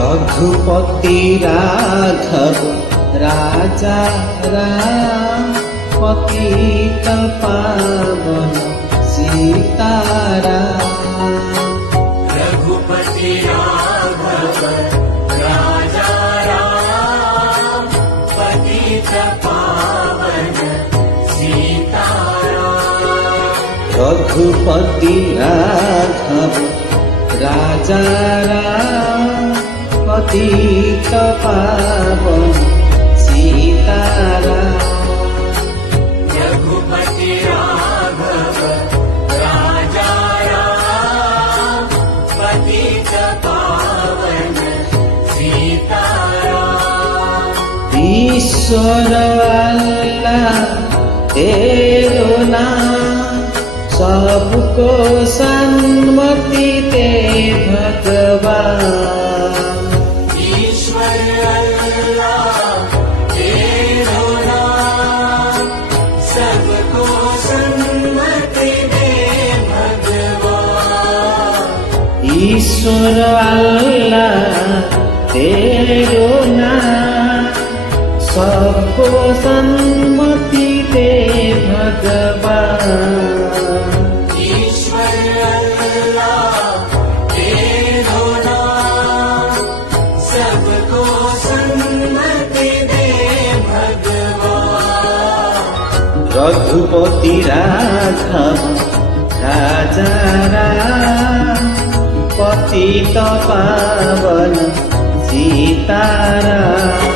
रघुपति राघव राजा राम पतित पावन सीताराम। रघुपति राघव राजा राम पतित पावन सीताराम। रघुपति राघव राजा राम पतित पावन सीताराम। रघुपति राघव राजा राम पतित पावन सीताराम। ईश्वर अल्लाह तेरो नाम सबको सन्मति दे भगवान। ईश्वर अल्लाह तेरो नाम सबको सन्मति दे भगवान। ईश्वर अल्लाह तेरो नाम सबको सन्मति दे भगवान। ईश्वर अल्लाह तेरो नाम सबको सन्मति दे भगवान। रघुपति राघव राजा राम पतित पावन सीताराम।